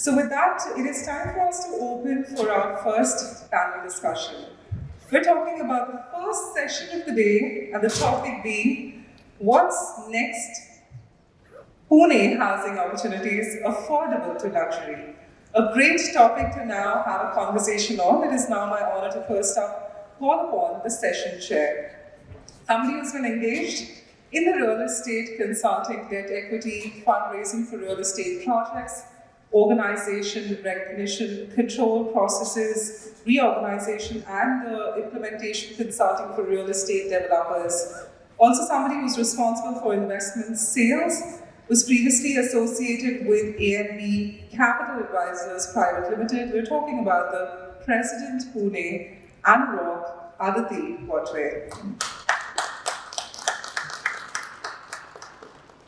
So with that, it is time for us to open for our first panel discussion. We're talking about the first session of the day, and the topic being, what's next? Pune housing opportunities affordable to luxury. A great topic to now have a conversation on. It is now my honor to first up call upon the session chair. Somebody who's been engaged in the real estate consulting, debt equity, fundraising for real estate projects, organization, recognition, control processes, reorganization, and the implementation consulting for real estate developers. Also somebody who's responsible for investment sales, was previously associated with A&B Capital Advisors Private Limited. We're talking about the President Pune, Anarock, Aditi, Watve.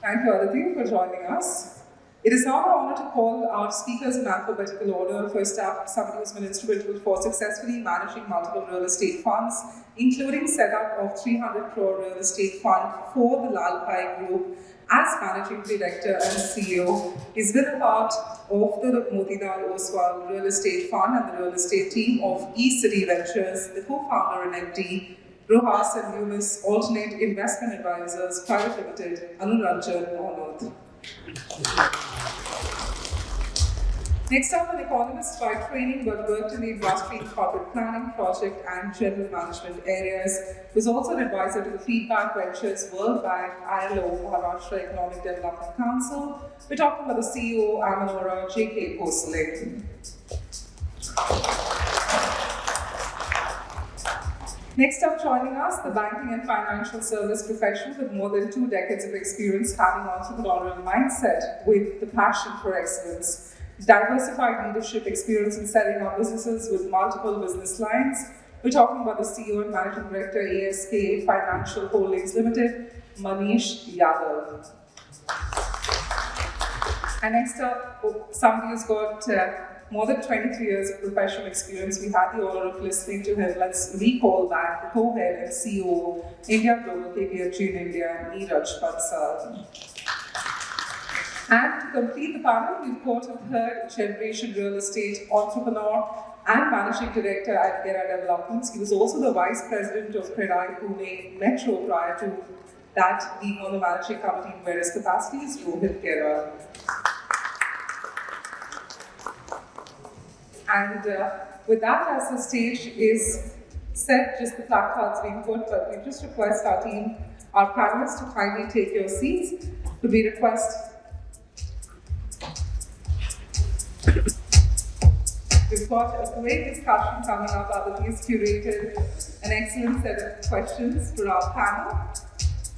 Thank you, Aditi, for joining us. It is now my honor to call our speakers in alphabetical order. First up, somebody who's been instrumental for successfully managing multiple real estate funds, including setup of 300 crore real estate fund for the Lalpai Group as Managing Director and CEO. He's been a part of the Motilal Oswal Real Estate Fund and the real estate team of E-City Ventures, the co-founder and MD, Gruhas and Lumos Alternate Investment Advisors Private Limited, Anuranjan, Mohnot. Next up, an economist by training but worked in the industry in corporate planning, project and general management areas. Was also an advisor to the Feedback Ventures, World Bank, ILO, Maharashtra Economic Development Council. We're talking about the CEO, Amanora, J.K. Bhosale. Next up, joining us, the banking and financial service professional with more than 2 decades of experience, having entrepreneurial mindset with the passion for excellence. Diversified leadership experience in setting up businesses with multiple business lines. We're talking about the CEO and Managing Director, ASK Financial Holdings Limited, Maneesh Yadav. And next up, somebody who's got more than 23 years of professional experience. We had the honor of listening to him. Let's recall back the co-head and CEO, India Global KPMG in India, Neeraj Bansal. And to complete the panel, we've got a third-generation real estate entrepreneur and managing director at Gera Developments. He was also the vice president of Kedai Pune Metro prior to that, being on the managing committee in various capacities, Rohit Gera. And with that, as the stage is set, just the placards being put, but we just request our team, our panelists, to kindly take your seats. Could we request? We've got a great discussion coming up. Aditi has curated an excellent set of questions for our panel.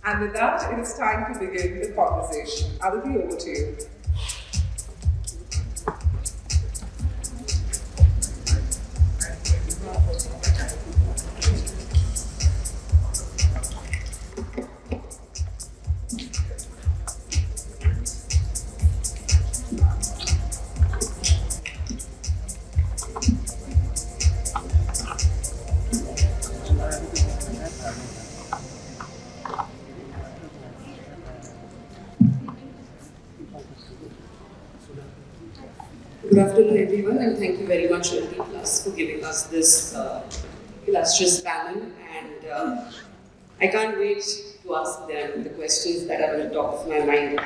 And with that, it is time to begin the conversation. Aditi, over to you. Good afternoon, everyone, and thank you very much, Aditi Plus, for giving us this illustrious panel. And I can't wait to ask them the questions that are on the top of my mind,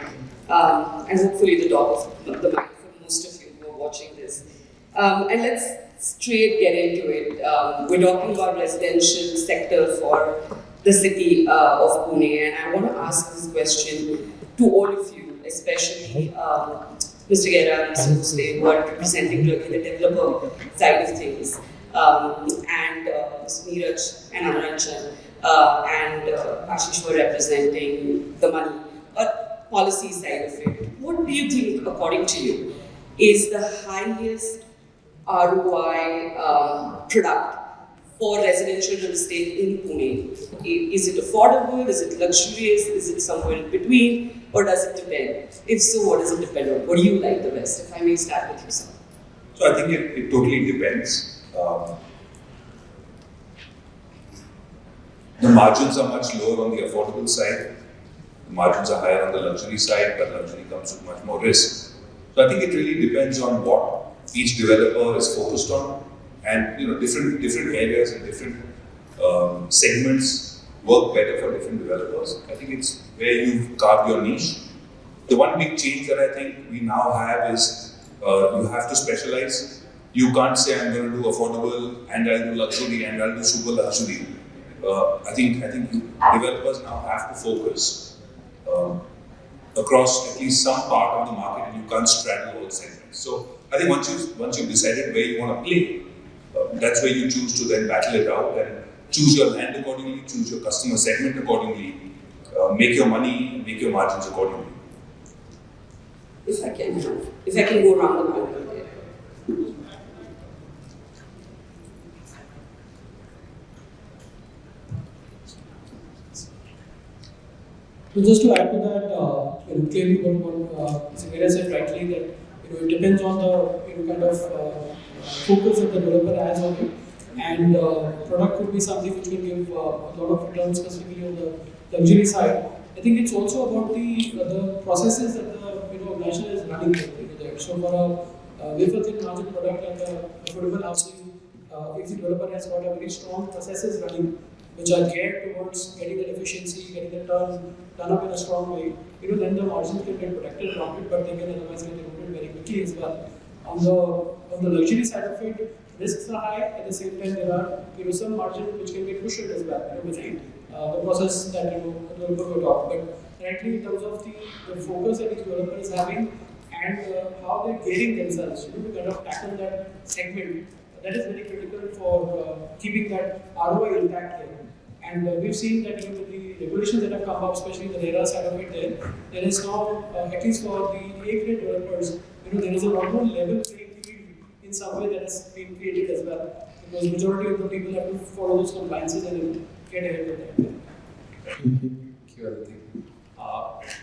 and hopefully the top of the mind for most of you who are watching this. And let's straight get into it. We're talking about residential sector for the city of Pune, and I want to ask this question to all of you, especially Mr. Gera and Mr. Bhosale, who are representing really the developer side of things, and Mr. Neeraj and Amanora and Ashish were representing the money or policy side of it. What do you think, according to you, is the highest ROI product for residential real estate in Pune? Is it affordable? Is it luxurious? Is it somewhere in between? Or does it depend? If so, what does it depend on? What do you like the best? If I may start with you, sir. So I think it totally depends. The margins are much lower on the affordable side. The margins are higher on the luxury side, but luxury comes with much more risk. So I think it really depends on what each developer is focused on, and different areas and different segments work better for different developers. I think it's where you've carved your niche. The one big change that I think we now have is you have to specialize. You can't say I'm going to do affordable and I'll do luxury and I'll do super luxury. I think developers now have to focus across at least some part of the market, and you can't straddle all segments. So I think once you've decided where you want to play, that's where you choose to then battle it out and choose your land accordingly, choose your customer segment accordingly, make your money, and make your margins accordingly. If I can go around the world there. So just to add to that, clearly what Gera said rightly that it depends on the kind of focus that the developer has on it, and product could be something which will give a lot of returns, specifically on the luxury side. I think it's also about the processes that the organization is running there. So for a wafer thin margin product like affordable housing, if the developer has got a very strong processes running, which are geared towards getting the efficiency, getting the turn done up in a strong way, then the margins can get protected from it, but they can otherwise get eroded very quickly as well. On the luxury side of it, risks are high. At the same time, there are some margin which can get pushed as well with the process that the developer will talk. But currently, in terms of the focus that each developer is having and how they're gearing themselves to kind of tackle that segment, that is very critical for keeping that ROI intact here. And we've seen that with the regulations that have come up, especially the Gera side of it, there is now, at least for the A-grade developers, there is a lot more level playing field in some way that has been created as well. Because majority of the people have to follow those compliances and get ahead with that. Thank you, Aditi.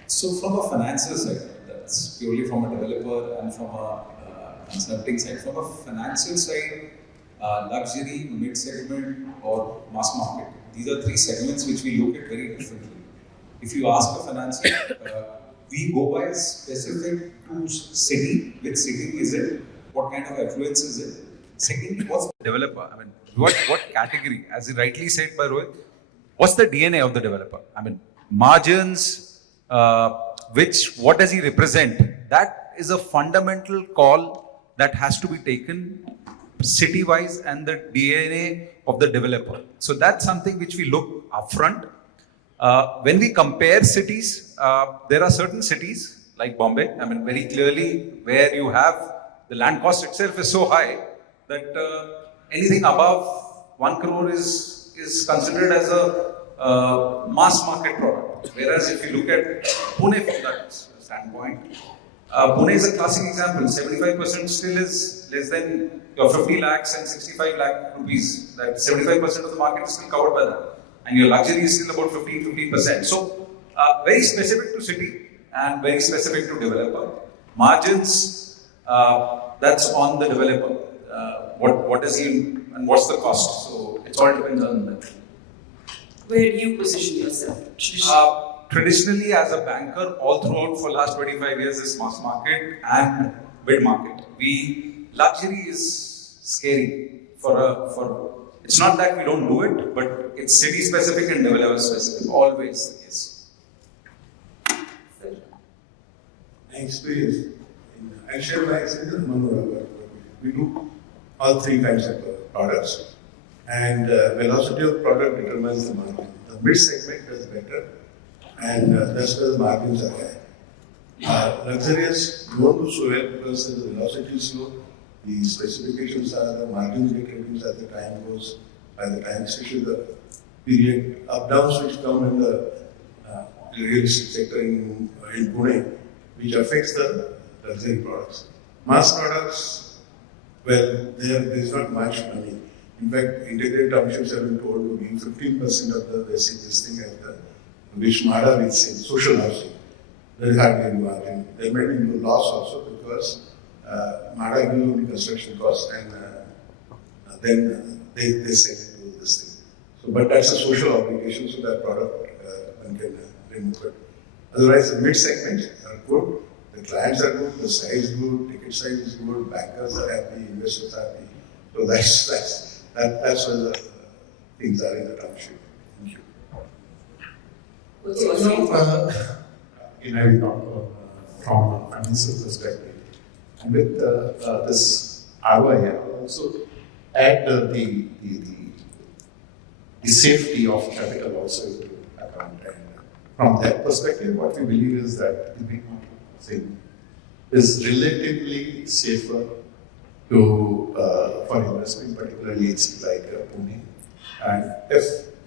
So from a financial side, that's purely from a developer and from a consulting side. From a financial side, luxury, mid-segment or mass market. These are three segments which we look at very differently. If you ask a financier, we go by specific to city. Which city is it? What kind of affluence is it? Secondly, what's the developer? I mean, what category? As rightly said by Rohit, what's the DNA of the developer? I mean, margins, what does he represent? That is a fundamental call that has to be taken city-wise and the DNA of the developer. So that's something which we look upfront. When we compare cities, there are certain cities like Bombay, I mean very clearly where you have the land cost itself is so high that anything above 1 crore is considered as a mass market product. Whereas if you look at Pune from that standpoint, Pune is a classic example. 75% still is less than your 50 lakhs and 65 lakh rupees. That 75% of the market is still covered by that. And your luxury is still about 15%. So very specific to city and very specific to developer. Margins, that's on the developer. What is he and what's the cost? So it all depends on that. Where do you position yourself? Traditionally, as a banker, all throughout for last 25 years is mass market and mid market. Luxury is scary it's not that we don't do it, but it's city specific and developer specific, always the case. My experience, I share my experience in Amanora. We do all three kinds of products, and velocity of product determines the margin. The mid segment does better, and that's where the margins are high. Luxurious don't do so well because the velocity is slow. The specifications are, the margins get reduced as the time goes, by the time, especially the period up-downs which come in the real estate sector in Pune, which affects the luxury products. Mass products, well, there is not much money. In fact, integrated townships have been told to give 15% of the basic this thing as the which MADA will say, social housing. Very hardly any margin. There may be no loss also because MADA gives only construction cost and then they say they do this thing. So, but that's a social obligation, so that product one can remove it. Otherwise, the mid segments are good. The clients are good, the size is good, ticket size is good, bankers are happy, investors are happy. So that's where the things are in the township. Thank you. What's your say? I will talk from a financial perspective. And with this ROI, I will also add the safety of capital also into account. And from that perspective, what we believe is that the big market housing is relatively safer to for investment, particularly it's like Pune. And if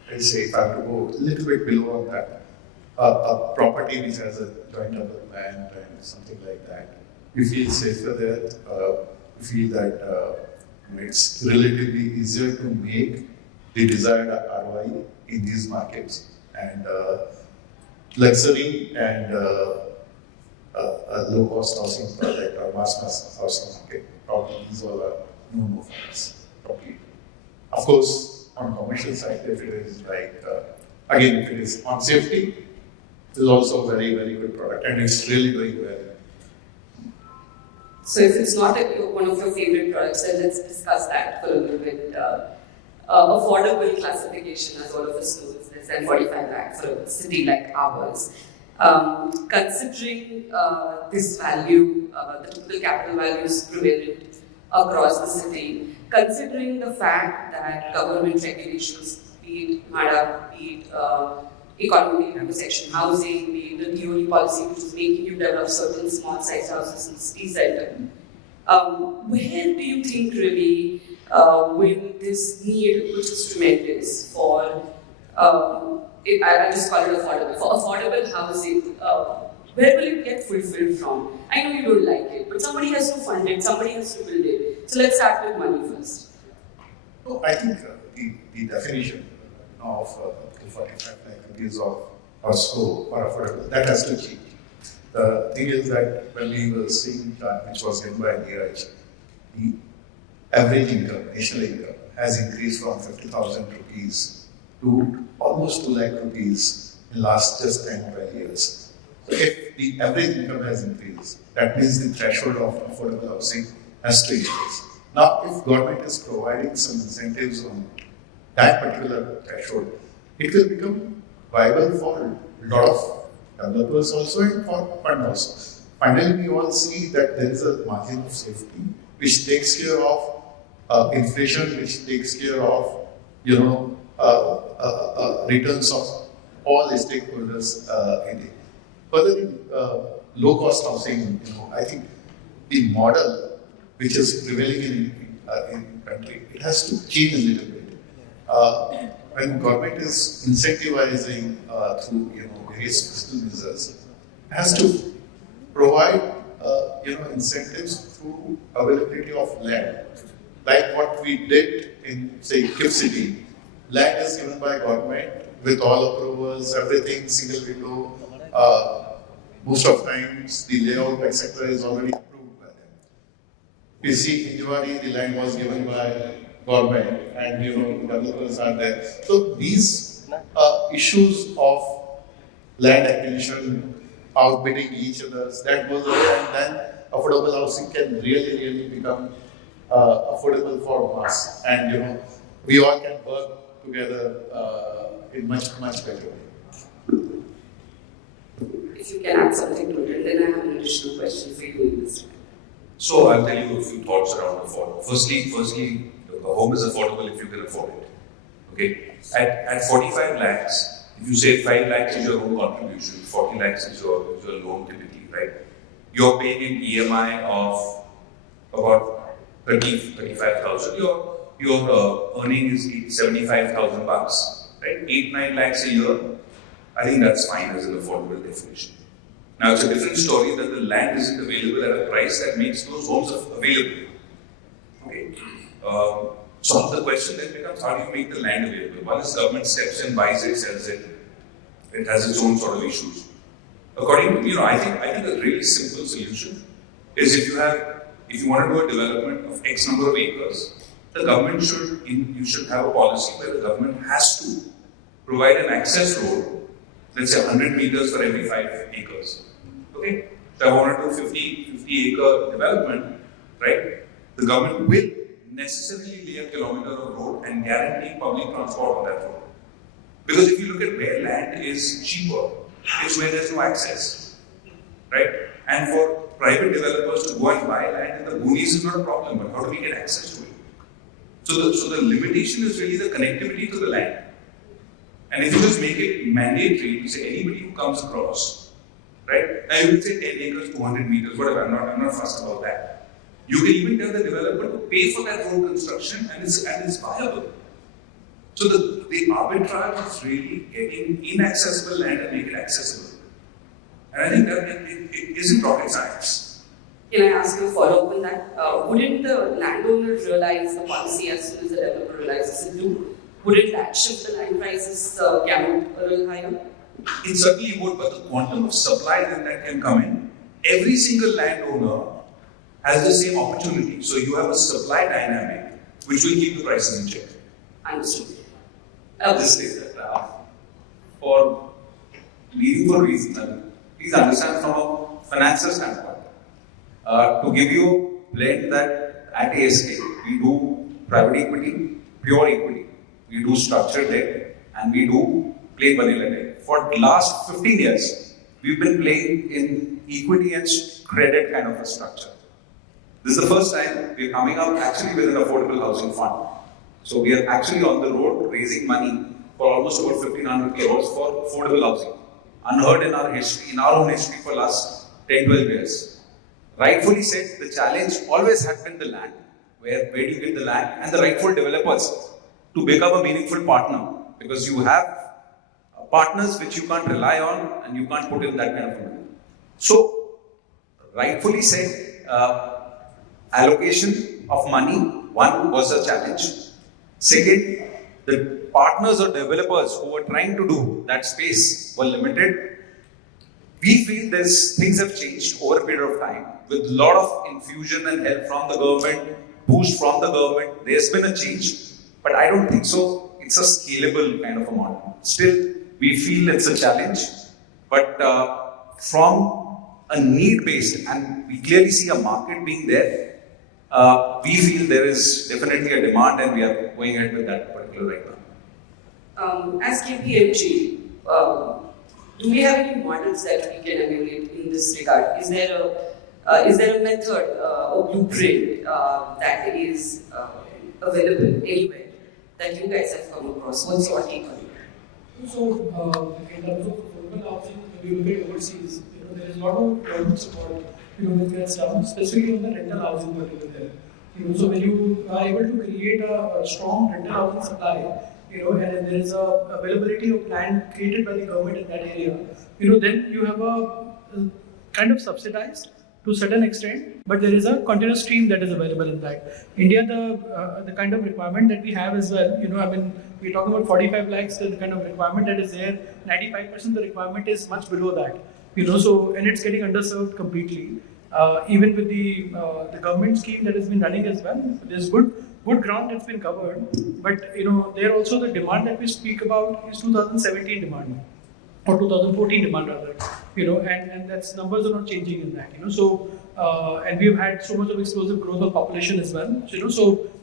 I have to go a little bit below on that, a property which has a joint double land and something like that, we feel safer there. We feel that it's relatively easier to make the desired ROI in these markets. And luxury and a low-cost housing project or mass housing market, probably these all are no for us. Probably. Of course, on commercial side, if it is like, again, if it is on safety, it is also a very, very good product and it's really doing well. So if it's not one of your favorite products, then let's discuss that for a little bit. Affordable classification, as all of us know, is less than 45 lakh for a city like ours. Considering this value, the typical capital values prevalent across the city, considering the fact that government regulations, be it MADA, be it economic intersection housing, be it the DOE policy which is making you develop certain small size houses in the city center, where do you think really will this need, which is tremendous for, I just call it affordable, for affordable housing, where will it get fulfilled from? I know you don't like it, but somebody has to fund it, somebody has to build it. So let's start with money first. No, I think the definition of the 45 lakh rupees or so for affordable, that has to change. The thing is that when we were seeing that, which was given by Neeraj, the average income, national income, has increased from 50,000 rupees to almost 2 lakh rupees in last just 10-12 years. So if the average income has increased, that means the threshold of affordable housing has to increase. Now, if government is providing some incentives on that particular threshold, it will become viable for a lot of developers also and for fund also. Finally, we all see that there is a margin of safety which takes care of inflation, which takes care of returns of all the stakeholders in it. Further, in low-cost housing, I think the model which is prevailing in country, it has to change a little bit. When government is incentivizing through various fiscal measures, it has to provide incentives through availability of land, like what we did in say KIP City. Land is given by government with all approvals, everything, single window. Most of times the layout, etc., is already approved by them. You see, in Jawari, the land was given by government, and developers are there. So these issues of land acquisition, outbidding each other, that goes away, and then affordable housing can really become affordable for mass, and we all can work together in much better way. If you can add something to it, then I have an additional question for you in this. So I'll tell you a few thoughts around affordable. Firstly, a home is affordable if you can afford it. Okay, at 45 lakhs, if you say 5 lakhs is your own contribution, 40 lakhs is your loan typically, right? You're paying an EMI of about 35,000. Your earning is 75,000 bucks, right? 8-9 lakhs a year. I think that's fine as an affordable definition. Now it's a different story that the land isn't available at a price that makes those homes available. Okay. So the question then becomes, how do you make the land available? One is government steps in, buys it, sells it. It has its own sort of issues. According to I think a really simple solution is if you want to do a development of X number of acres, the government you should have a policy where the government has to provide an access road, let's say 100 meters for every 5 acres. Okay? So I want to do 50 acre development, right? The government will necessarily lay a kilometer of road and guarantee public transport on that road. Because if you look at where land is cheaper, it's where there's no access, right? And for private developers to go and buy land in the boonies is not a problem, but how do we get access to it? So the limitation is really the connectivity to the land. And if you just make it mandatory, you say anybody who comes across, right? Now you will say 10 acres, 200 meters, whatever, I'm not fussed about that. You can even tell the developer to pay for that road construction and it's viable. So the arbitrage is really getting inaccessible land and make it accessible. And I think that it isn't rocket science. Can I ask you a follow-up on that? Wouldn't the landowner realize the policy as soon as the developer realizes it too? Wouldn't that shift the land prices gamut a little higher? It certainly would, but the quantum of supply that can come in, every single landowner has the same opportunity. So you have a supply dynamic which will keep the prices in check. Understood. Just say that for meaningful reasons, please understand from a financial standpoint. To give you a blend that at ASK, we do private equity, pure equity, we do structured debt, and we do plain vanilla debt. For the last 15 years, we've been playing in equity and credit kind of a structure. This is the first time we're coming up actually with an affordable housing fund. So we are actually on the road raising money for almost over 1,500 crores for affordable housing. Unheard in our history, in our own history for last 10, 12 years. Rightfully said, the challenge always had been the land. Where do you get the land? And the rightful developers to become a meaningful partner. Because you have partners which you can't rely on and you can't put in that kind of money. So, rightfully said, allocation of money, one was a challenge. Second, the partners or developers who were trying to do that space were limited. We feel things have changed over a period of time with a lot of infusion and help from the government, boost from the government. There's been a change, but I don't think so. It's a scalable kind of a model. Still, we feel it's a challenge, but from a need-based, and we clearly see a market being there, we feel there is definitely a demand and we are going ahead with that particular right now. As KPMG, do we have any models that we can emulate in this regard? Is there a method or blueprint that is available anywhere that you guys have come across? What's your take on it? So, in terms of affordable housing, when you look at overseas, there is a lot of government support, which gets done, specifically on the rental housing particular. So when you are able to create a strong rental housing supply, and there is a availability of land created by the government in that area, then you have a kind of subsidized to a certain extent, but there is a continuous stream that is available in that. India, the kind of requirement that we have as well, we're talking about 45 lakhs, the kind of requirement that is there, 95% of the requirement is much below that, and it's getting underserved completely. Even with the government scheme that has been running as well, there's good ground that's been covered, but there also the demand that we speak about is 2017 demand or 2014 demand rather, and that's numbers are not changing in that, and we've had so much of explosive growth of population as well,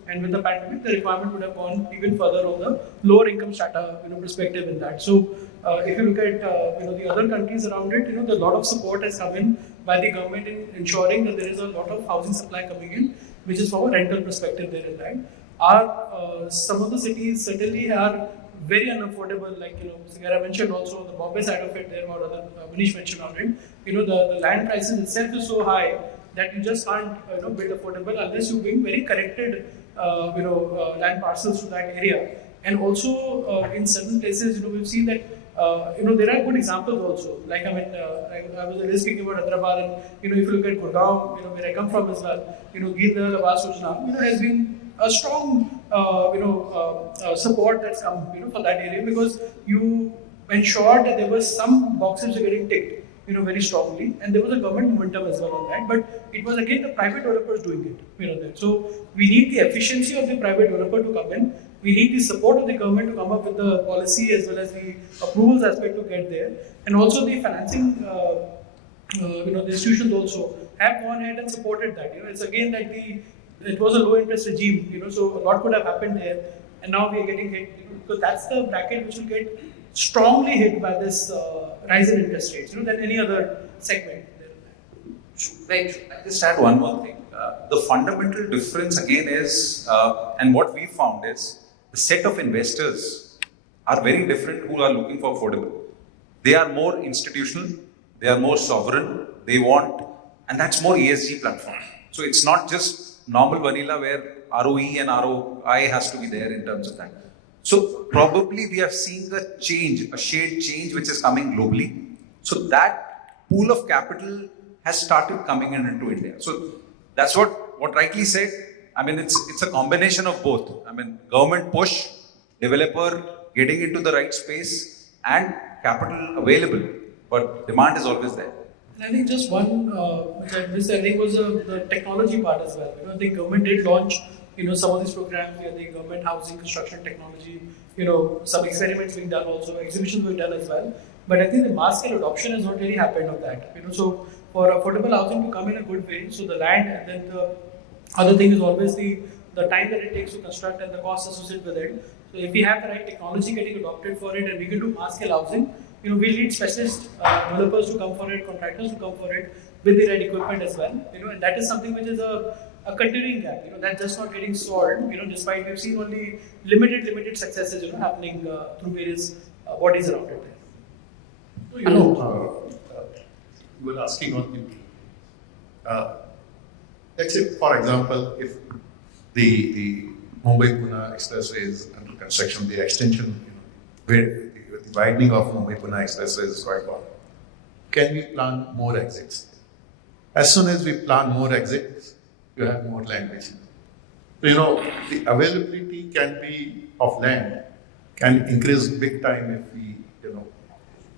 and with the pandemic the requirement would have gone even further on the lower income strata, perspective in that. So if you look at the other countries around it, a lot of support has come in by the government in ensuring that there is a lot of housing supply coming in, which is from a rental perspective there in that. Some of the cities certainly are very unaffordable, like Gera mentioned also the Bombay side of it there, or other Maneesh mentioned on it. The land prices itself is so high that you just can't build affordable unless you bring very corrected land parcels to that area. And also in certain places, we've seen that there are good examples also. Like I was already speaking about Hyderabad, and if you look at Gurgaon, where I come from as well, Gera Awas Yojana, has been a strong support that's come for that area, because you ensured that there was some boxes were getting ticked very strongly, and there was a government momentum as well on that, but it was again the private developers doing it, So we need the efficiency of the private developer to come in. We need the support of the government to come up with the policy as well as the approvals aspect to get there, and also the financing the institutions also have gone ahead and supported that. It's again like it was a low interest regime, so a lot could have happened there, and now we are getting hit, because that's the bracket which will get strongly hit by this rise in interest rates, than any other segment. Right. I just add one more thing. The fundamental difference again is, and what we found is, the set of investors are very different who are looking for affordable. They are more institutional, they are more sovereign, they want, and that's more ESG platform. So it's not just normal vanilla where ROE and ROI has to be there in terms of that. So probably we are seeing a change, a shade change which is coming globally. So that pool of capital has started coming into India. So that's what rightly said. I mean, it's a combination of both. I mean, government push, developer getting into the right space, and capital available, but demand is always there. And I think just one which I missed, I think, was the technology part as well. I think government did launch, some of these programs. I think government housing, construction technology, some experiments being done also, exhibitions were done as well. But I think the mass scale adoption has not really happened of that. So for affordable housing to come in a good way, so the land, and then the other thing is always the time that it takes to construct and the cost associated with it. So if we have the right technology getting adopted for it, and we can do mass scale housing, we'll need specialist developers to come for it, contractors to come for it with the right equipment as well. And that is something which is a continuing gap. That's just not getting solved. Despite we've seen only limited successes, happening through various bodies around it. You were asking on let's say, for example, if the Mumbai-Pune Expressway is under construction, the extension, where the widening of Mumbai-Pune Expressway is going on, can we plan more exits? As soon as we plan more exits, you have more language. So, the availability of land can increase big time if we,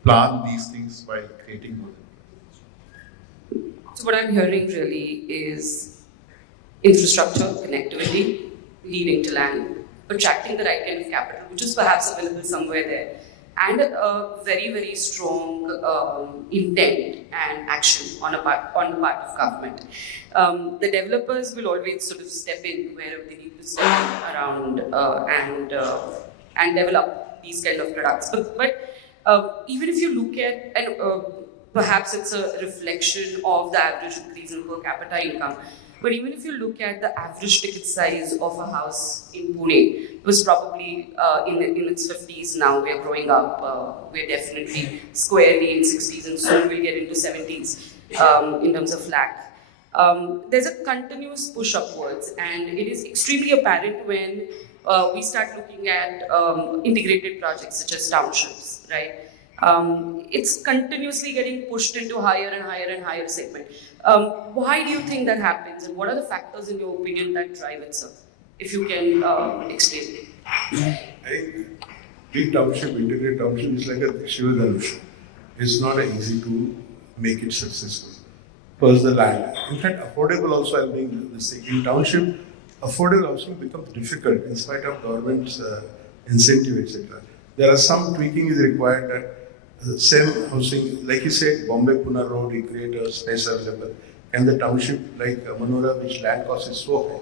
plan these things while creating more. So what I'm hearing really is infrastructure, connectivity, leading to land, attracting the right kind of capital, which is perhaps available somewhere there, and a very, very strong intent and action on the part of government. The developers will always sort of step in wherever they need to step in around and develop these kind of products. But even if you look at, and perhaps it's a reflection of the average increase in per capita income, but even if you look at the average ticket size of a house in Pune, it was probably in its 50s now. We're growing up. We're definitely squarely in 60s, and soon we'll get into 70s in terms of lakh. There's a continuous push upwards, and it is extremely apparent when we start looking at integrated projects such as townships, right? It's continuously getting pushed into higher and higher and higher segment. Why do you think that happens, and what are the factors in your opinion that drive it, sir? If you can explain. Big township, integrated township is like a Shiva Dhanush. It's not easy to make it successful. First, the land. In fact, affordable also, I'm being this thing. In township, affordable housing becomes difficult in spite of government's incentive, etc. There are some tweaking is required that same housing, like you said, Bombay-Pune Road, we create a space available. And the township like Amanora, which land cost is so high,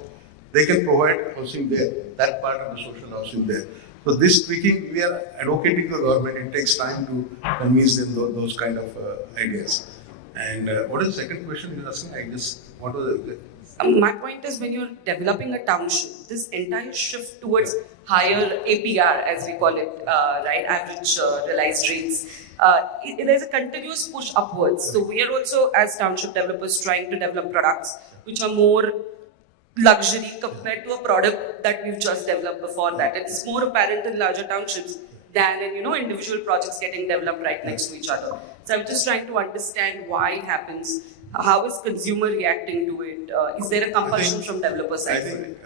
they can provide housing there, that part of the social housing there. So this tweaking, we are advocating to the government. It takes time to convince them those kind of ideas. And what is the second question you're asking? What was the... My point is, when you're developing a township, this entire shift towards higher APR, as we call it, right, average realized rates, there's a continuous push upwards. So we are also, as township developers, trying to develop products which are more luxury compared to a product that we've just developed before that. It's more apparent in larger townships than in individual projects getting developed right next to each other. So I'm just trying to understand why it happens. How is consumer reacting to it? Is there a compulsion from developer side? I think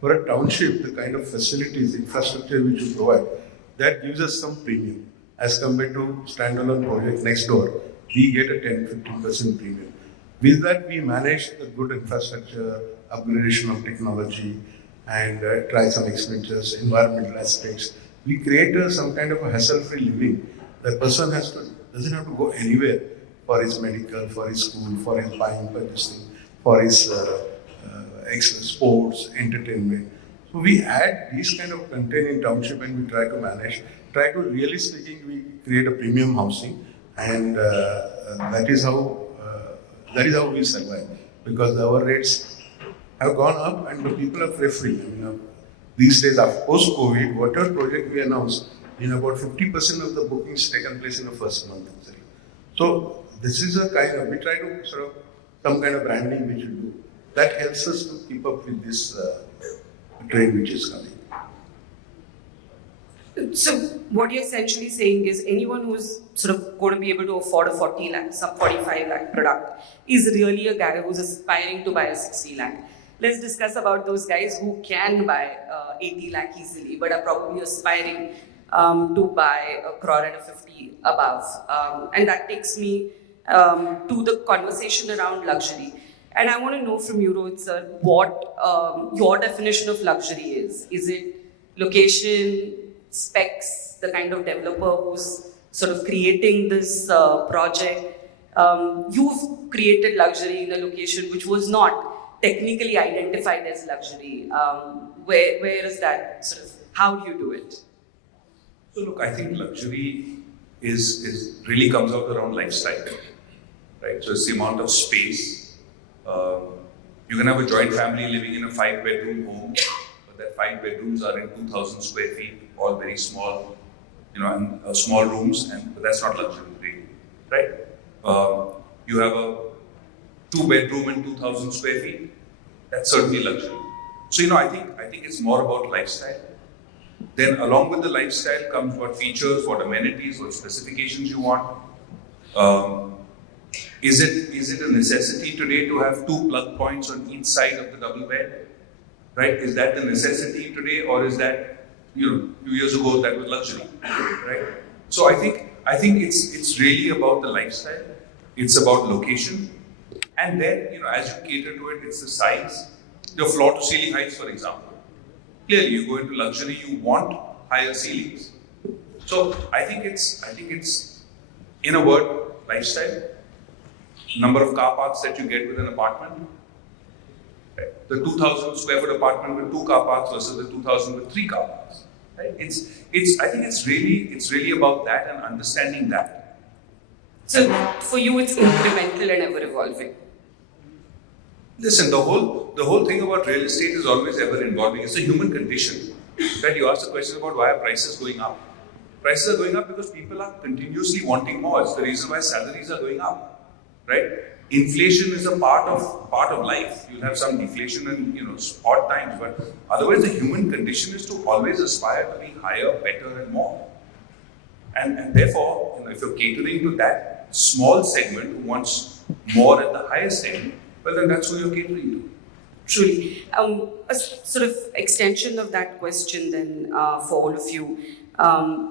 for a township, the kind of facilities, infrastructure which you provide, that gives us some premium as compared to standalone project next door. We get a 10-15% premium. With that, we manage the good infrastructure, upgradation of technology, and try some expenditures, environmental aspects. We create some kind of a hassle-free living. The person doesn't have to go anywhere for his medical, for his school, for his buying, purchasing, for his sports, entertainment. So we add these kind of content in township and we try to manage. Try to, really speaking, we create a premium housing, and that is how we survive, because our rates have gone up and the people are preferring. I mean, these days, post-COVID, whatever project we announced, in about 50% of the bookings taken place in the first month itself. So this is a kind of, we try to sort of, some kind of branding which we do. That helps us to keep up with this trend which is coming. So what you're essentially saying is anyone who's sort of going to be able to afford a 40 lakh, sub 45 lakh product is really a guy who's aspiring to buy a 60 lakh. Let's discuss about those guys who can buy 80 lakh easily, but are probably aspiring to buy a crore and a 50 above. And that takes me to the conversation around luxury. And I want to know from you, Rohit sir, what your definition of luxury is. Is it location, specs, the kind of developer who's sort of creating this project? You've created luxury in a location which was not technically identified as luxury. Where is that sort of, how do you do it? So look, I think luxury is really comes out around lifestyle, right? So it's the amount of space. You can have a joint family living in a 5-bedroom home, but that 5 bedrooms are in 2,000 square feet, all very small, and small rooms, but that's not luxury, really, right? You have a 2-bedroom and 2,000 square feet, that's certainly luxury. So, I think it's more about lifestyle. Then along with the lifestyle comes what features, what amenities, what specifications you want. Is it a necessity today to have 2 plug points on each side of the double bed? Right? Is that the necessity today, or is that, 2 years ago that was luxury? Right? So I think it's really about the lifestyle. It's about location, and then as you cater to it, it's the size. Your floor to ceiling heights, for example. Clearly, you go into luxury, you want higher ceilings. So I think it's in a word, lifestyle. Number of car parks that you get with an apartment. Right? The 2,000 square foot apartment with 2 car parks versus the 2,000 with 3 car parks. Right? I think it's really about that and understanding that. So for you, it's incremental and ever evolving. Listen, the whole thing about real estate is always ever evolving. It's a human condition. Right? You asked the question about why are prices going up. Prices are going up because people are continuously wanting more. It's the reason why salaries are going up. Right? Inflation is a part of life. You'll have some deflation in odd times, but otherwise the human condition is to always aspire to be higher, better, and more. And therefore, if you're catering to that small segment who wants more at the highest segment, well then that's who you're catering to. Truly. A sort of extension of that question then for all of you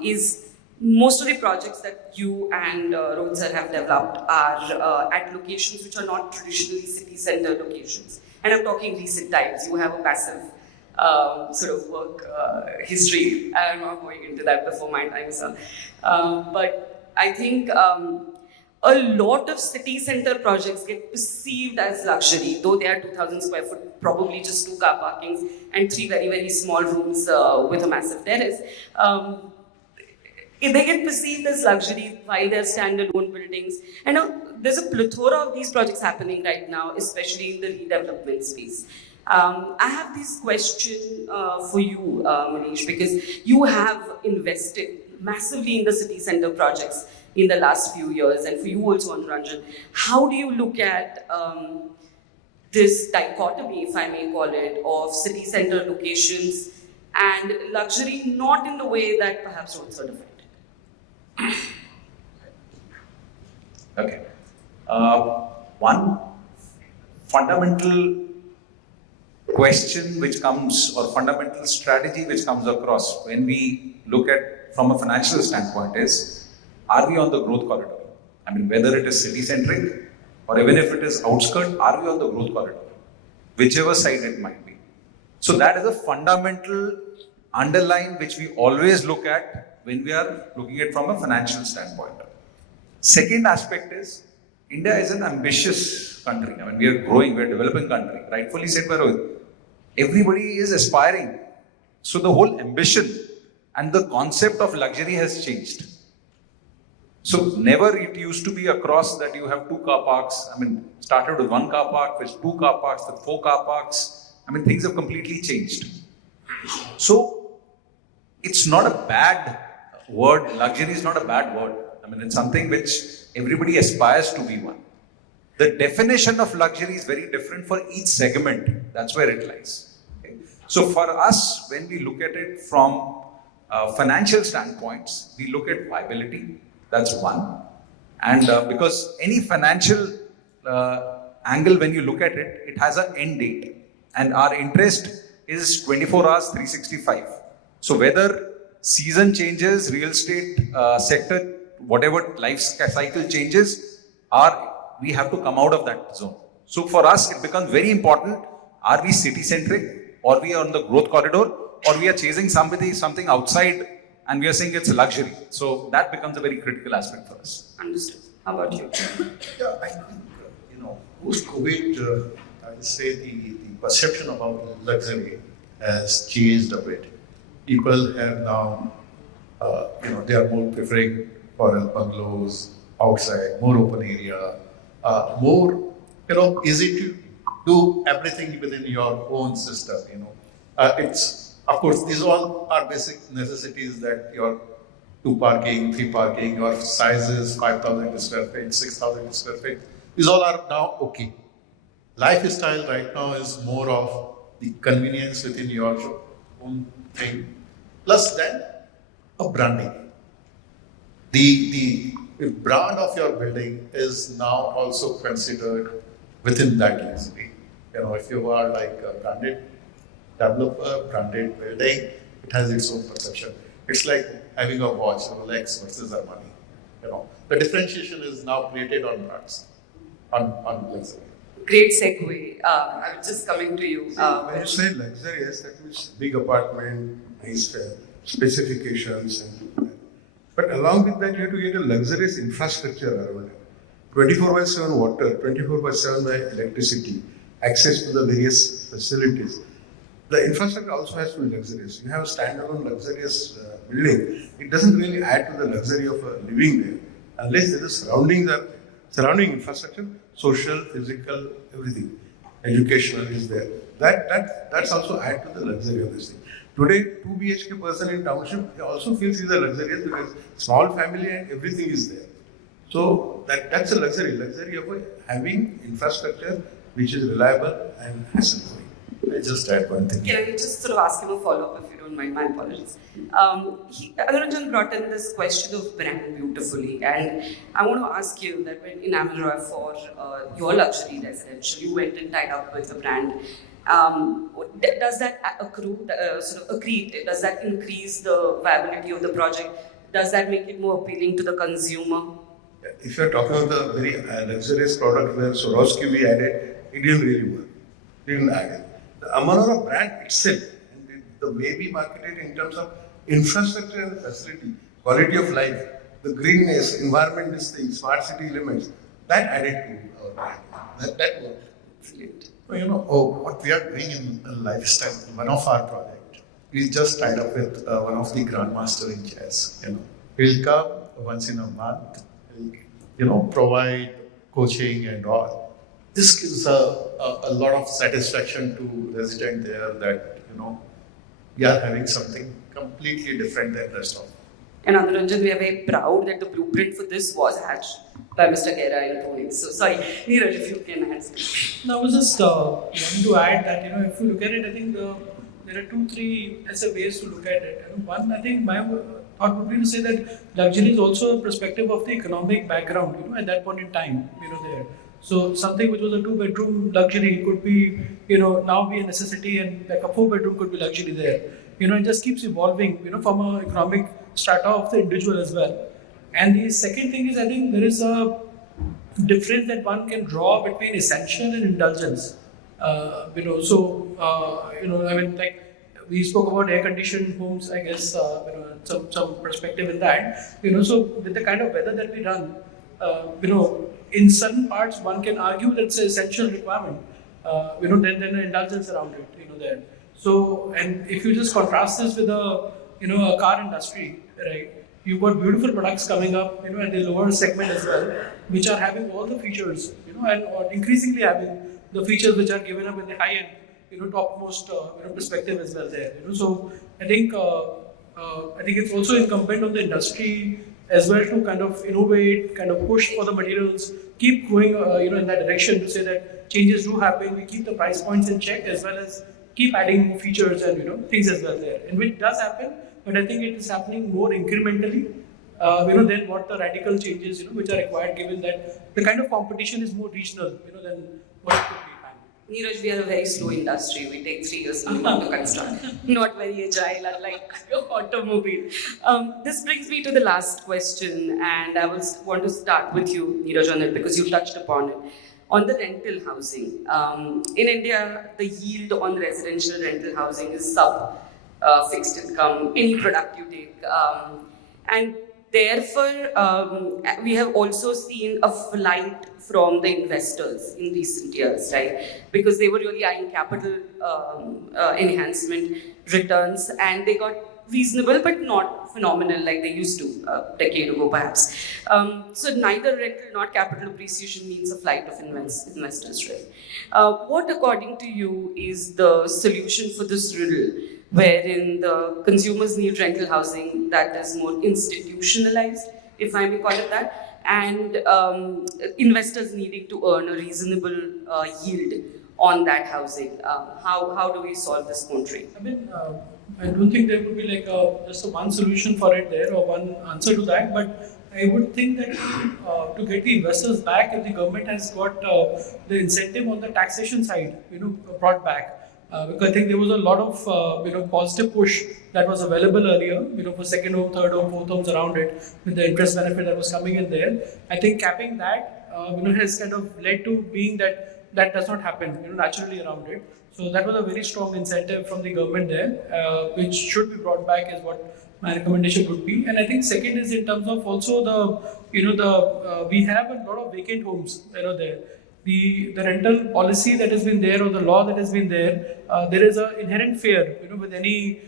is most of the projects that you and Rohit sir have developed are at locations which are not traditionally city center locations. And I'm talking recent times. You have a massive sort of work history. I'm not going into that before my time, sir. But I think a lot of city center projects get perceived as luxury, though they are 2,000 square foot, probably just 2 car parkings and 3 very, very small rooms with a massive terrace. They get perceived as luxury while they're standalone buildings. And there's a plethora of these projects happening right now, especially in the redevelopment space. I have this question for you, Maneesh, because you have invested massively in the city center projects in the last few years, and for you also, Anuranjan. How do you look at this dichotomy, if I may call it, of city center locations and luxury, not in the way that perhaps Rohit sir defined? Okay. One fundamental question which comes, or fundamental strategy which comes across when we look at from a financial standpoint is, are we on the growth corridor? I mean, whether it is city-centric or even if it is outskirts, are we on the growth corridor? Whichever side it might be. So that is a fundamental underline which we always look at when we are looking at from a financial standpoint. Second aspect is, India is an ambitious country. I mean, we are growing, we are a developing country. Rightfully said by Rohit. Everybody is aspiring. So the whole ambition and the concept of luxury has changed. So never it used to be across that you have 2 car parks. I mean, started with 1 car park, with 2 car parks, with 4 car parks. I mean, things have completely changed. So it's not a bad word. Luxury is not a bad word. I mean, it's something which everybody aspires to be one. The definition of luxury is very different for each segment. That's where it lies. Okay? So for us, when we look at it from financial standpoints, we look at viability. That's one. And because any financial angle, when you look at it, it has an end date. And our interest is 24 hours, 365. So whether season changes, real estate sector, whatever life cycle changes, we have to come out of that zone. So for us, it becomes very important. Are we city-centric, or we are on the growth corridor, or we are chasing something outside and we are saying it's a luxury. So that becomes a very critical aspect for us. Understood. How about you? Yeah, I think, post-COVID, I would say the perception about luxury has changed a bit. People have now, they are more preferring for bungalows, outside, more open area, more, easy to do everything within your own system, of course, these all are basic necessities that your 2 parking, 3 parking, your sizes, 5,000 square feet, 6,000 square feet, these all are now okay. Lifestyle right now is more of the convenience within your own thing, plus then a branding. The brand of your building is now also considered within that luxury. If you are like a branded developer, branded building, it has its own perception. It's like having a watch, Rolex versus Armani. The differentiation is now created on brands, on luxury. Great segue. I was just coming to you. When you say luxurious, that means big apartment, nice specifications, but along with that, you have to get a luxurious infrastructure around it. 24/7 water, 24/7 electricity, access to the various facilities. The infrastructure also has to be luxurious. You have a standalone luxurious building, it doesn't really add to the luxury of living there, unless there is surrounding infrastructure, social, physical, everything. Educational is there. That's also add to the luxury of this thing. Today, 2 BHK person in township also feels he's a luxurious because small family and everything is there. So that's a luxury of having infrastructure which is reliable and hassle-free. I just add one thing. Can I just sort of ask him a follow-up if you don't mind? My apologies. Anuranjan brought in this question of brand beautifully, and I want to ask you that when in Amanora for your luxury residential, you went and tied up with a brand. Does that accrete? Does that increase the viability of the project? Does that make it more appealing to the consumer? If you're talking about the very luxurious product where Swarovski we added, it didn't really work. Didn't add it. The Amanora brand itself, and the way we market it in terms of infrastructure and facility, quality of life, the greenness, environment, this thing, smart city elements, that added to our brand. That worked. What we are doing in lifestyle, one of our project, we just tied up with one of the grandmaster in jazz. He'll come once in a month, provide coaching and all. This gives a lot of satisfaction to resident there that, we are having something completely different than rest of. And Anuranjan, we are very proud that the blueprint for this was hatched by Mr. Gera in Pune. So sorry, Neeraj, if you can add something. No, I was just wanting to add that, if you look at it, I think there are 2-3 ways to look at it. One, I think my thought would be to say that luxury is also a perspective of the economic background, at that point in time, there. So something which was a 2-bedroom luxury could be, now be a necessity, and like a 4-bedroom could be luxury there. It just keeps evolving, from an economic strata of the individual as well. And the second thing is, I think there is a difference that one can draw between essential and indulgence. We spoke about air-conditioned homes, I guess, some perspective in that. So with the kind of weather that we run, in certain parts one can argue that it's an essential requirement. Then an indulgence around it, there. So, and if you just contrast this with a car industry, right? You've got beautiful products coming up, at the lower segment as well, which are having all the features, and or increasingly having the features which are given up in the high end, topmost, perspective as well there. So I think it's also incumbent on the industry as well to kind of innovate, kind of push for the materials, keep going, in that direction to say that changes do happen. We keep the price points in check as well as keep adding features and things as well there, and which does happen. But I think it is happening more incrementally, than what the radical changes, which are required, given that the kind of competition is more regional, than what it could be. Neeraj, we are a very slow industry. We take 3 years minimum to construct. Not very agile, unlike automobile. This brings me to the last question, and I want to start with you, Neeraj, on it, because you touched upon it. On the rental housing, in India, the yield on residential rental housing is sub fixed income, any product you take. And therefore, we have also seen a flight from the investors in recent years, right? Because they were really eyeing capital enhancement returns, and they got reasonable but not phenomenal like they used to a decade ago, perhaps. So neither rental nor capital appreciation means a flight of investors, right? What, according to you, is the solution for this riddle, wherein the consumers need rental housing that is more institutionalized, if I may call it that, and investors needing to earn a reasonable yield on that housing? How do we solve this conundrum? I mean, I don't think there would be like just a one solution for it there or one answer to that, but I would think that to get the investors back, if the government has got the incentive on the taxation side, brought back. Because I think there was a lot of positive push that was available earlier, for second home, third home, fourth homes around it, with the interest benefit that was coming in there. I think capping that, has kind of led to being that does not happen, naturally around it. So that was a very strong incentive from the government there, which should be brought back, is what my recommendation would be. And I think second is in terms of also the we have a lot of vacant homes, there. The rental policy that has been there, or the law that has been there, there is an inherent fear, with any,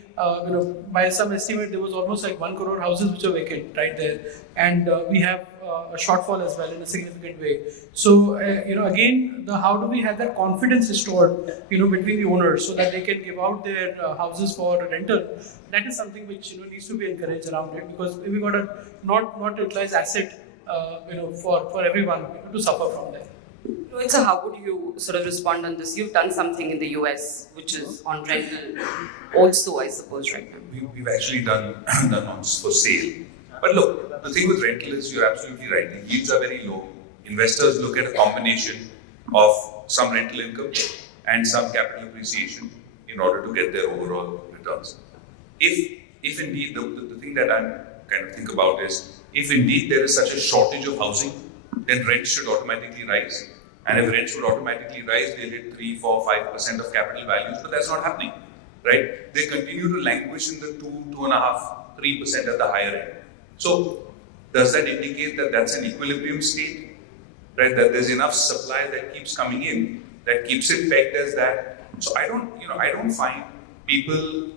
by some estimate, there was almost like 1 crore houses which are vacant right there, and we have a shortfall as well in a significant way. So, again, how do we have that confidence restored, between the owners, so that they can give out their houses for rental? That is something which needs to be encouraged around it, because we got a not utilized asset, for everyone to suffer from that. Rohit, so how would you sort of respond on this? You've done something in the US, which is on rental also, I suppose, right now. We've actually done homes for sale. But look, the thing with rental is you're absolutely right. The yields are very low. Investors look at a combination of some rental income and some capital appreciation in order to get their overall returns. If indeed, the thing that I'm kind of think about is, if indeed there is such a shortage of housing, then rents should automatically rise. And if rents would automatically rise, they'll hit 3, 4, 5% of capital values, but that's not happening, right? They continue to languish in the 2.5%, 3% at the higher end. So, does that indicate that that's an equilibrium state, right? That there's enough supply that keeps coming in, that keeps it pegged as that. So I don't find people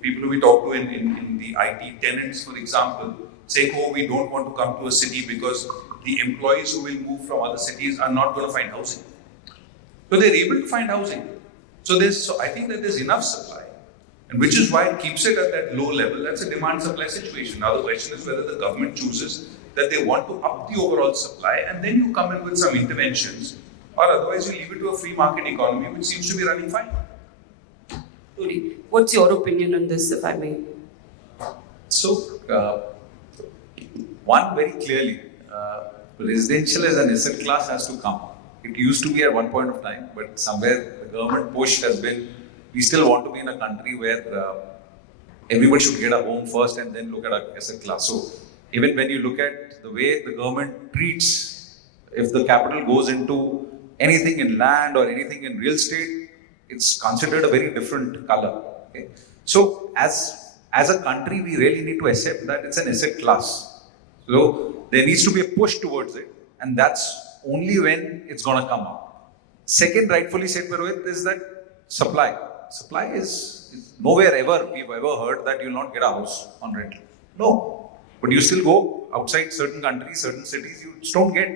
who we talk to in the IT tenants, for example, say, oh, we don't want to come to a city because the employees who will move from other cities are not going to find housing. So they're able to find housing. So I think that there's enough supply, and which is why it keeps it at that low level. That's a demand-supply situation. Now the question is whether the government chooses that they want to up the overall supply, and then you come in with some interventions, or otherwise you leave it to a free market economy, which seems to be running fine. Rudy, what's your opinion on this, if I may? So, one, very clearly, residential as an asset class has to come. It used to be at one point of time, but somewhere the government push has been, we still want to be in a country where everybody should get a home first and then look at an asset class. So even when you look at the way the government treats, if the capital goes into anything in land or anything in real estate, it's considered a very different color. Okay? So as a country, we really need to accept that it's an asset class. So there needs to be a push towards it, and that's only when it's going to come up. Second, rightfully said by Rohit, is that supply. Supply is nowhere ever we've ever heard that you'll not get a house on rental. No, but you still go outside certain countries, certain cities. You just don't get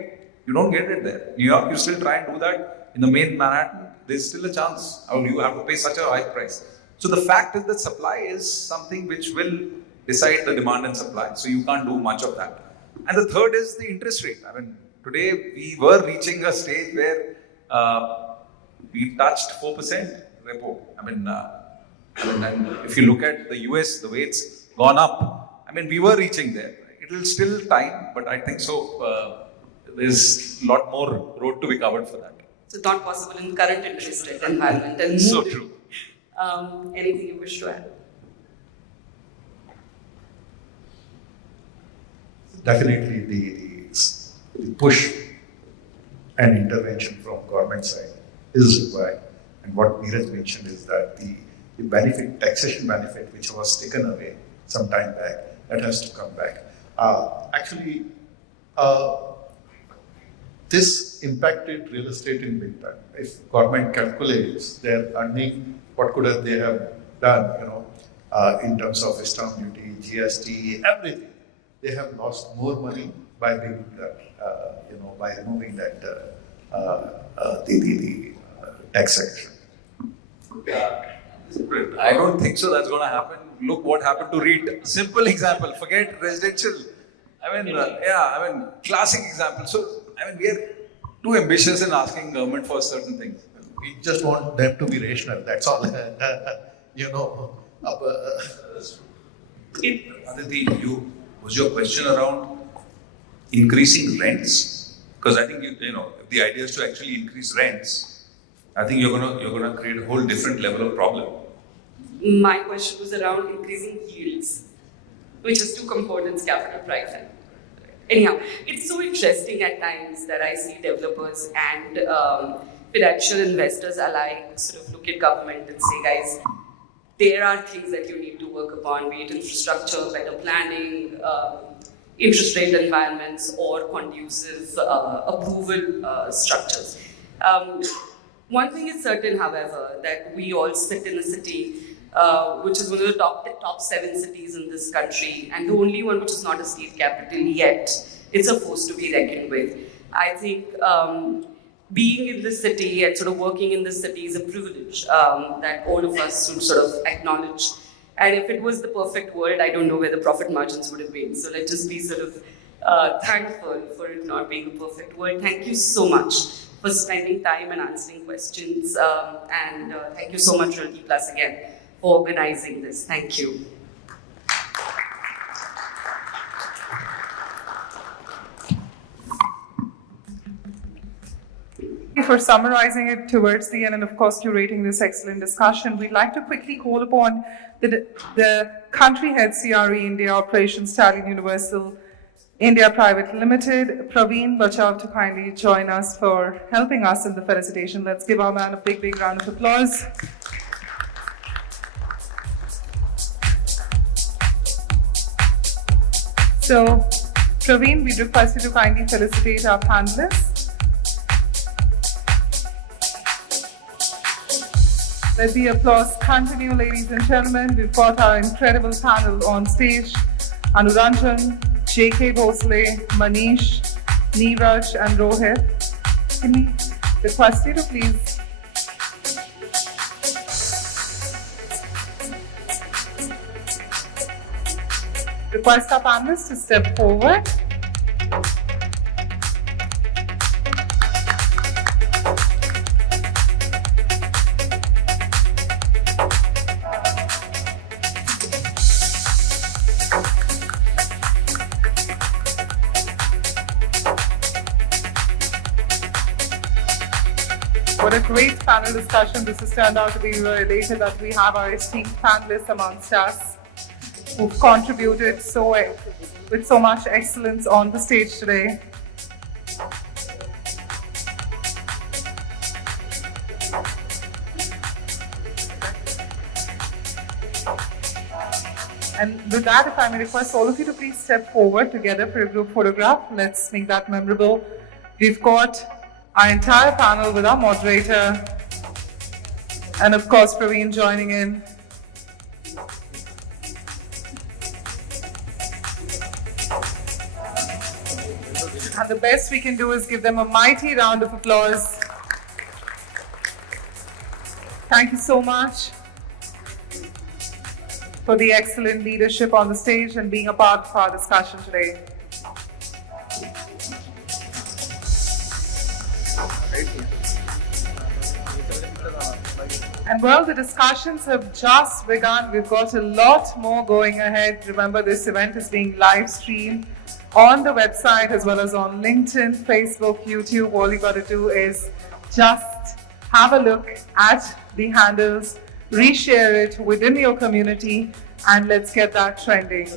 it there. New York, you still try and do that. In the main Manhattan, there's still a chance. Or you have to pay such a high price. So the fact is that supply is something which will decide the demand and supply. So you can't do much of that. And the third is the interest rate. I mean, today we were reaching a stage where we touched 4% repo. And if you look at the US, the way it's gone up, I mean, we were reaching there. It will still time, but I think so. There's a lot more road to be covered for that. So not possible in current interest rate environment. And so true. Anything you wish to add? Definitely the push and intervention from government side is required. And what Neeraj mentioned is that the benefit, taxation benefit, which was taken away some time back, that has to come back. This impacted real estate in big time. If government calculates their earning, what could they have done, in terms of stamp duty, GST, everything. They have lost more money by being that, by removing that the tax section. I don't think so that's going to happen. Look what happened to REIT. Simple example. Forget residential. Classic example. So, we are too ambitious in asking government for certain things. We just want them to be rational. That's all. Aditi, was your question around increasing rents? Because I think if the idea is to actually increase rents, I think you're gonna create a whole different level of problem. My question was around increasing yields, which is two components, capital pricing. Anyhow, it's so interesting at times that I see developers and financial investors alike sort of look at government and say, guys, there are things that you need to work upon, be it infrastructure, better planning, interest rate environments, or conducive approval structures. One thing is certain, however, that we all sit in a city which is one of the top 7 cities in this country, and the only one which is not a state capital yet. It's a force to be reckoned with. I think being in this city and sort of working in this city is a privilege that all of us should sort of acknowledge. And if it was the perfect world, I don't know where the profit margins would have been. So let's just be sort of thankful for it not being a perfect world. Thank you so much for spending time and answering questions. And thank you so much, Realty Plus, again, for organizing this. Thank you. For summarizing it towards the end and of course curating this excellent discussion, we'd like to quickly call upon the country head CRE India Operations Stallion Universal India Private Limited, Praveen Bachav, to kindly join us for helping us in the felicitation. Let's give our man a big, big round of applause. So, Praveen, we request you to kindly felicitate our panelists. Let the applause continue, ladies and gentlemen. We've got our incredible panel on stage. Anuranjan, JK Bhosale, Maneesh, Neeraj and Rohit. Can we request you to please request our panelists to step forward. What a great panel discussion. This has turned out to be. We're elated that we have our esteemed panelists amongst us who've contributed with so much excellence on the stage today. And with that, if I may request all of you to please step forward together for a group photograph. Let's make that memorable. We've got our entire panel with our moderator and of course Praveen joining in. And the best we can do is give them a mighty round of applause. Thank you so much for the excellent leadership on the stage and being a part of our discussion today. And well, the discussions have just begun. We've got a lot more going ahead. Remember, this event is being live streamed on the website as well as on LinkedIn, Facebook, YouTube. All you got to do is just have a look at the handles, reshare it within your community, and let's get that trending.